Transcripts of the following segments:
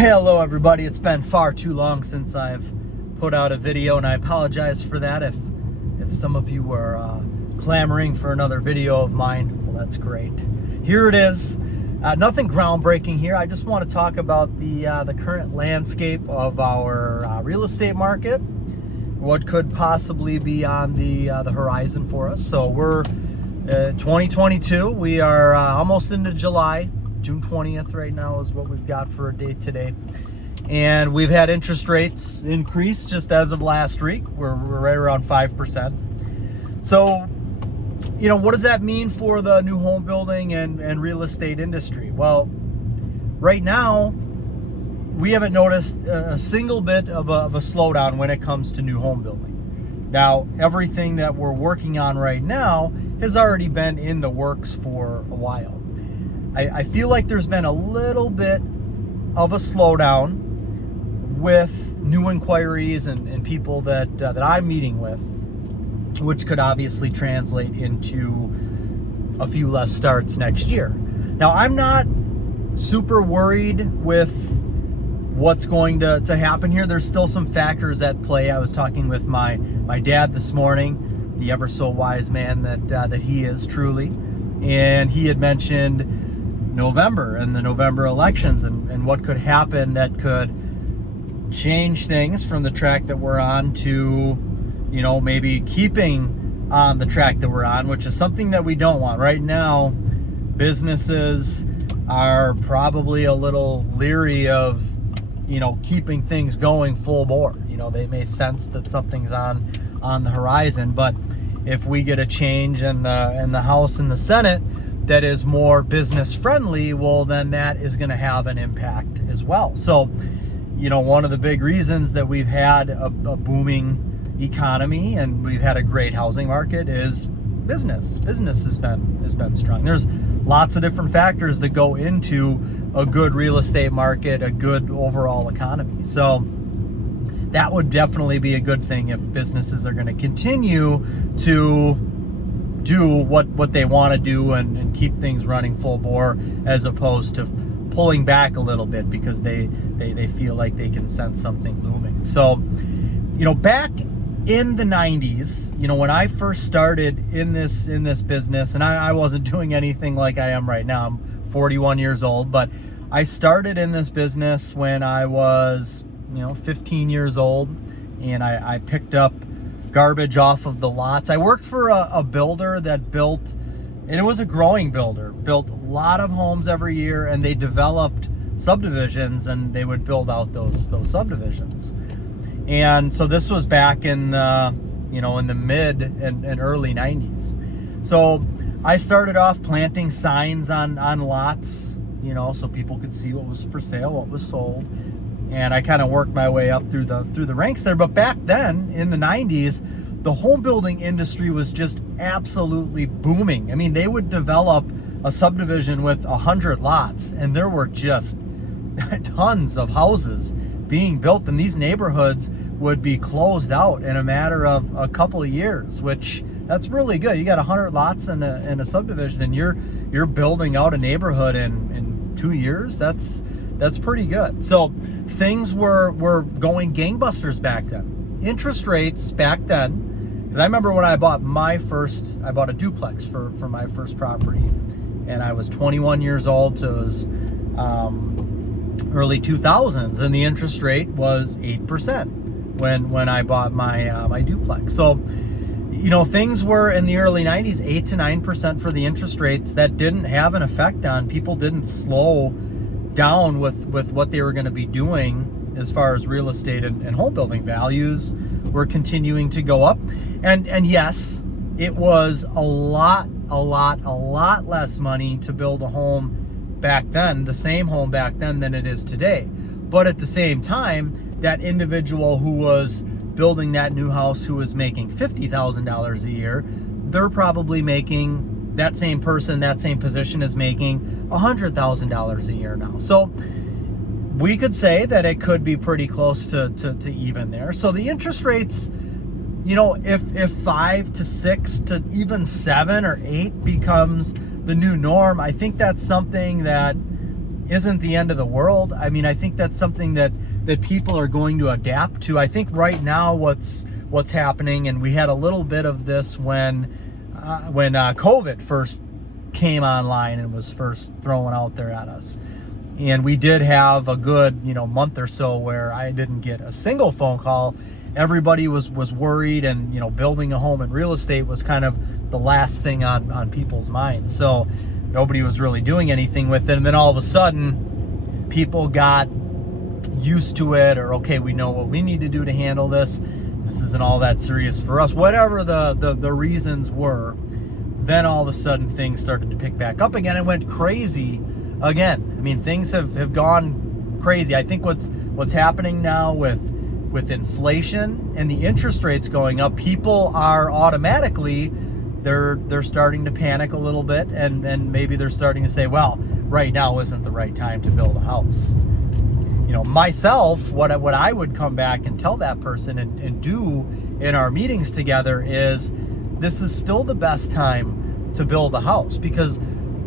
Hello everybody, it's been far too long since I've put out a video, and I apologize for that if some of you were clamoring for another video of mine. Well, that's great. Here it is. Nothing groundbreaking here. I just want to talk about the current landscape of our real estate market, what could possibly be on the horizon for us. So we're 2022. We are almost into July. June 20th right now is what we've got for a date today. And we've had interest rates increase just as of last week. We're right around 5%. So, what does that mean for the new home building and real estate industry? Well, right now, we haven't noticed a single bit of a slowdown when it comes to new home building. Now, everything that we're working on right now has already been in the works for a while. I feel like there's been a little bit of a slowdown with new inquiries and people that I'm meeting with, which could obviously translate into a few less starts next year. Now, I'm not super worried with what's going to happen here. There's still some factors at play. I was talking with my dad this morning, the ever so wise man that he is truly, and he had mentioned November and the November elections and what could happen that could change things from the track that we're on to, maybe keeping on the track that we're on, which is something that we don't want. Right now, businesses are probably a little leery of, keeping things going full bore. They may sense that something's on the horizon, but if we get a change in the House and the Senate that is more business friendly, well, then that is going to have an impact as well. So, one of the big reasons that we've had a booming economy and we've had a great housing market is business. Business has been strong. There's lots of different factors that go into a good real estate market, a good overall economy. So that would definitely be a good thing if businesses are going to continue to do what they want to do and keep things running full bore, as opposed to pulling back a little bit because they feel like they can sense something looming. So, back in the 90s, when I first started in this business, and I wasn't doing anything like I am right now. I'm 41 years old, but I started in this business when I was 15 years old, and I picked up garbage off of the lots. I worked for a builder that built, and it was a growing builder, built a lot of homes every year, and they developed subdivisions, and they would build out those subdivisions. And so this was back in the in the mid and early 90s. So I started off planting signs on lots, so people could see what was for sale, what was sold. And I kind of worked my way up through the ranks there. But back then, in the 90s, the home building industry was just absolutely booming. I mean, they would develop a subdivision with 100 lots, and there were just tons of houses being built, and these neighborhoods would be closed out in a matter of a couple of years, which that's really good. You got 100 lots in a subdivision, and you're building out a neighborhood in 2 years. That's pretty good. So things were going gangbusters back then. Interest rates back then, because I remember when I bought a duplex for my first property, and I was 21 years old, so it was early 2000s, and the interest rate was 8% when I bought my duplex. So things were in the early 90s 8 to 9% for the interest rates. That didn't have an effect on people. Didn't slow down with what they were going to be doing as far as real estate and home building. Values were continuing to go up, and yes, it was a lot less money to build a home back then, the same home back then, than it is today. But at the same time, that individual who was building that new house, who was making $50,000 a year, they're probably making, that same person, that same position is making $100,000 a year now. So we could say that it could be pretty close to even there. So the interest rates, if 5 to 6 to even 7 or 8 becomes the new norm, I think that's something that isn't the end of the world. I mean, I think that's something that people are going to adapt to. I think right now what's happening, and we had a little bit of this when COVID first came online and was first thrown out there at us. And we did have a good, month or so where I didn't get a single phone call. Everybody was worried, and, building a home in real estate was kind of the last thing on people's minds. So nobody was really doing anything with it. And then all of a sudden, people got used to it, or, okay, we know what we need to do to handle this. This isn't all that serious for us. Whatever the reasons were, then all of a sudden things started to pick back up again and went crazy again. I mean, things have gone crazy. I think what's happening now with inflation and the interest rates going up, people are automatically, they're starting to panic a little bit, and maybe they're starting to say, well, right now isn't the right time to build a house. Myself, what I would come back and tell that person and do in our meetings together is, this is still the best time to build a house, because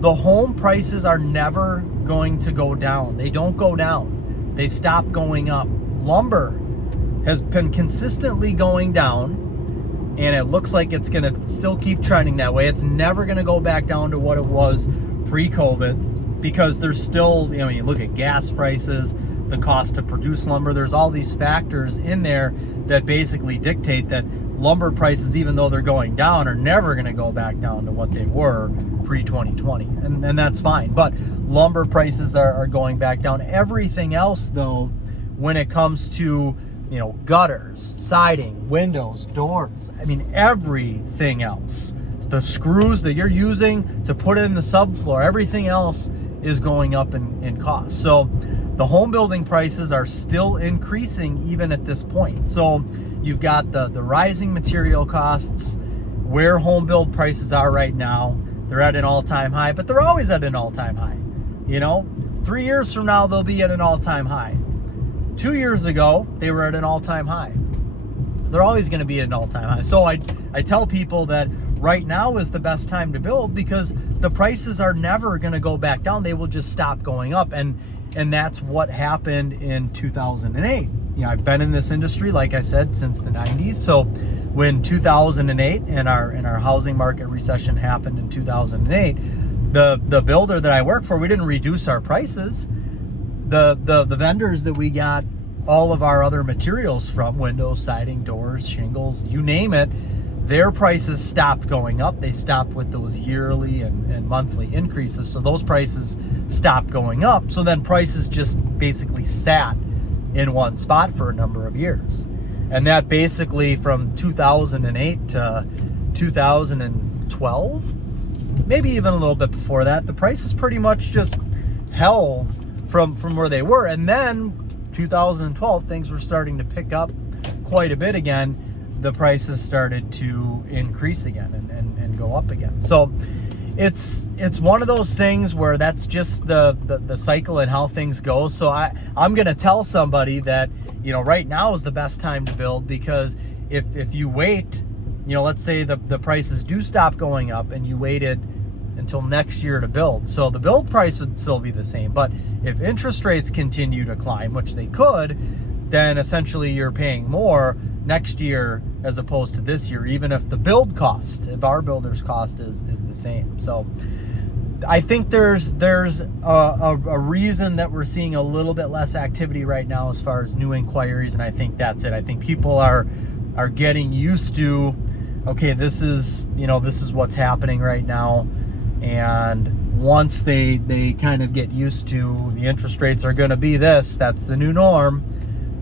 the home prices are never going to go down. They don't go down. They stop going up. Lumber has been consistently going down, and it looks like it's going to still keep trending that way. It's never going to go back down to what it was pre-COVID, because there's still, you look at gas prices, the cost to produce lumber, there's all these factors in there that basically dictate that lumber prices, even though they're going down, are never going to go back down to what they were pre-2020, and that's fine. But lumber prices are going back down. Everything else, though, when it comes to gutters, siding, windows, doors, I mean, everything else, the screws that you're using to put in the subfloor, everything else is going up in cost. So the home building prices are still increasing even at this point. So you've got the rising material costs, where home build prices are right now. They're at an all-time high, but they're always at an all-time high. 3 years from now, they'll be at an all-time high. 2 years ago, they were at an all-time high. They're always going to be at an all-time high. So I tell people that right now is the best time to build, because the prices are never going to go back down. They will just stop going up. And that's what happened in 2008. I've been in this industry, like I said, since the 90s. So when 2008 and our housing market recession happened in 2008, the builder that I work for, we didn't reduce our prices. The vendors that we got all of our other materials from, windows, siding, doors, shingles, you name it, their prices stopped going up. They stopped with those yearly and monthly increases. So those prices stopped going up. So then prices just basically sat in one spot for a number of years. And that basically from 2008 to 2012, maybe even a little bit before that, the prices pretty much just held from where they were. And then 2012, things were starting to pick up quite a bit again. The prices started to increase again and go up again. So it's one of those things where that's just the cycle and how things go. So I'm going to tell somebody that, right now is the best time to build, because if you wait, let's say the prices do stop going up and you waited until next year to build. So the build price would still be the same. But if interest rates continue to climb, which they could, then essentially you're paying more next year as opposed to this year, even if the build cost, if our builder's cost is the same. So I think there's a reason that we're seeing a little bit less activity right now as far as new inquiries, and I think that's it. I think people are getting used to, okay, this is what's happening right now. And once they kind of get used to the interest rates are going to be this, that's the new norm,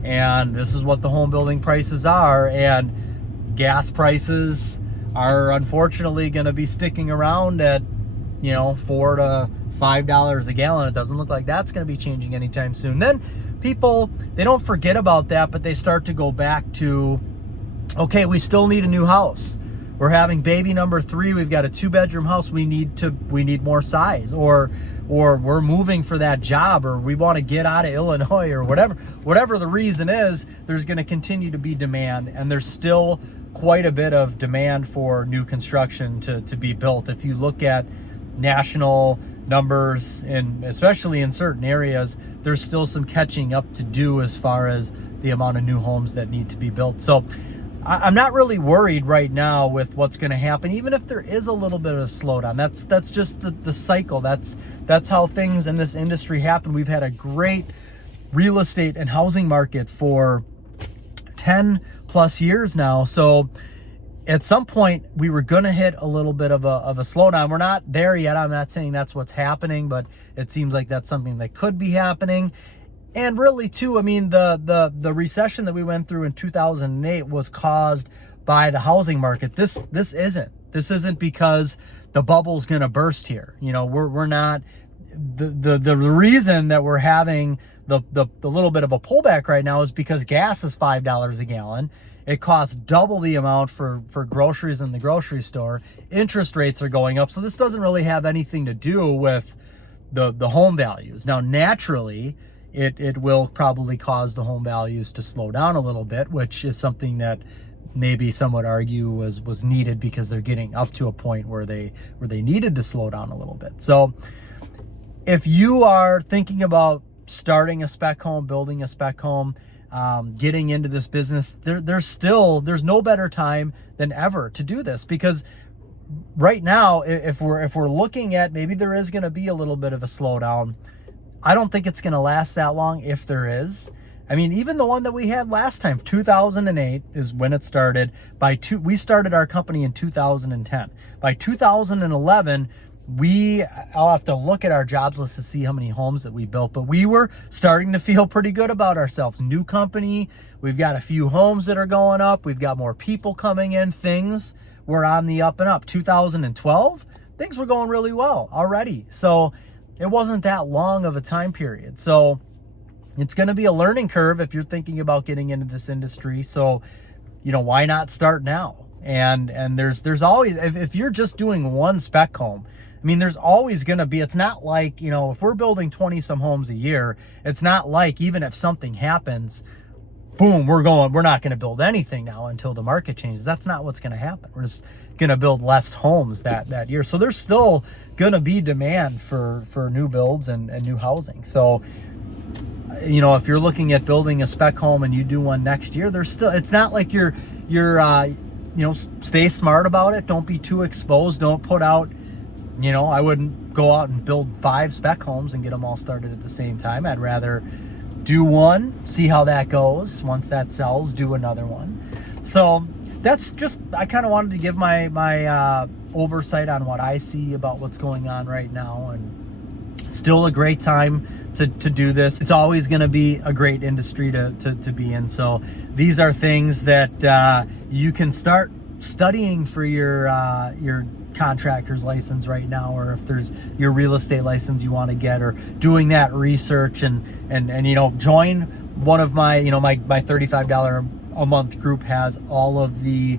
and this is what the home building prices are, and gas prices are unfortunately going to be sticking around at $4 to $5 a gallon. It doesn't look like that's going to be changing anytime soon. Then people, they don't forget about that, but they start to go back to, okay, we still need a new house. We're having baby number 3. We've got a 2-bedroom house. We need more size, or we're moving for that job, or we want to get out of Illinois, or whatever the reason is. There's going to continue to be demand, and there's still quite a bit of demand for new construction to be built. If you look at national numbers, and especially in certain areas, there's still some catching up to do as far as the amount of new homes that need to be built. So I'm not really worried right now with what's going to happen, even if there is a little bit of a slowdown. That's just the cycle. That's how things in this industry happen. We've had a great real estate and housing market for 10 plus years now. So at some point we were going to hit a little bit of a slowdown. We're not there yet. I'm not saying that's what's happening, but it seems like that's something that could be happening. And really too, I mean, the recession that we went through in 2008 was caused by the housing market. This isn't because the bubble's going to burst here. You know, we're not, the reason that we're having the little bit of a pullback right now is because gas is $5 a gallon. It costs double the amount for groceries in the grocery store. Interest rates are going up. So this doesn't really have anything to do with the home values. Now, naturally, it will probably cause the home values to slow down a little bit, which is something that maybe some would argue was needed because they're getting up to a point where they needed to slow down a little bit. So if you are thinking about starting a spec home, building a spec home, getting into this business, there's no better time than ever to do this, because right now, if we're looking at maybe there is going to be a little bit of a slowdown, I don't think it's going to last that long if there is. I mean, even the one that we had last time, 2008 is when it started. We started our company in 2010. By 2011, I'll have to look at our jobs list to see how many homes that we built, but we were starting to feel pretty good about ourselves. New company, we've got a few homes that are going up, we've got more people coming in, things were on the up and up. 2012, things were going really well already. So it wasn't that long of a time period. So it's going to be a learning curve if you're thinking about getting into this industry. So, you know, why not start now? And there's always, if you're just doing one spec home, I mean, there's always going to be, it's not like, you know, if we're building 20 some homes a year, it's not like even if something happens, boom, we're not going to build anything now until the market changes. That's not what's going to happen. We're just going to build less homes that year. So there's still going to be demand for new builds and new housing. So, you know, if you're looking at building a spec home and you do one next year, it's not like you're you know, stay smart about it. Don't be too exposed. Don't put out, you know, I wouldn't go out and build 5 spec homes and get them all started at the same time. I'd rather do one, see how that goes. Once that sells, do another one. So that's just, I kind of wanted to give my oversight on what I see about what's going on right now, and still a great time to do this. It's always going to be a great industry to be in. So these are things that you can start studying for your contractor's license right now, or if there's your real estate license you want to get, or doing that research and you know, join one of my, you know, my $35 a month group has all of the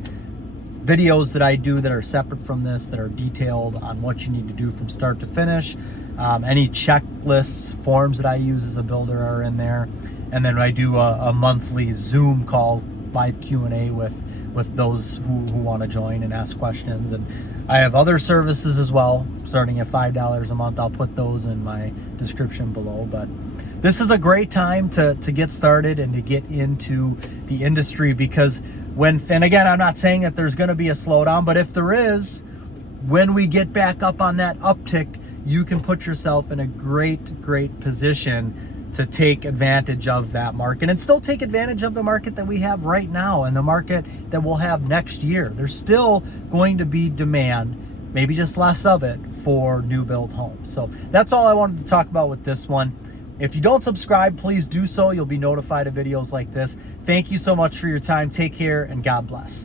videos that I do that are separate from this, that are detailed on what you need to do from start to finish. Any checklists, forms that I use as a builder are in there. And then I do a monthly Zoom call, live Q&A with those who want to join and ask questions. And I have other services as well, starting at $5 a month. I'll put those in my description below. But this is a great time to get started and to get into the industry, because and again, I'm not saying that there's going to be a slowdown, but if there is, when we get back up on that uptick, you can put yourself in a great position to take advantage of that market, and still take advantage of the market that we have right now and the market that we'll have next year. There's still going to be demand, maybe just less of it, for new build homes. So that's all I wanted to talk about with this one. If you don't subscribe, please do so. You'll be notified of videos like this. Thank you so much for your time. Take care, and God bless.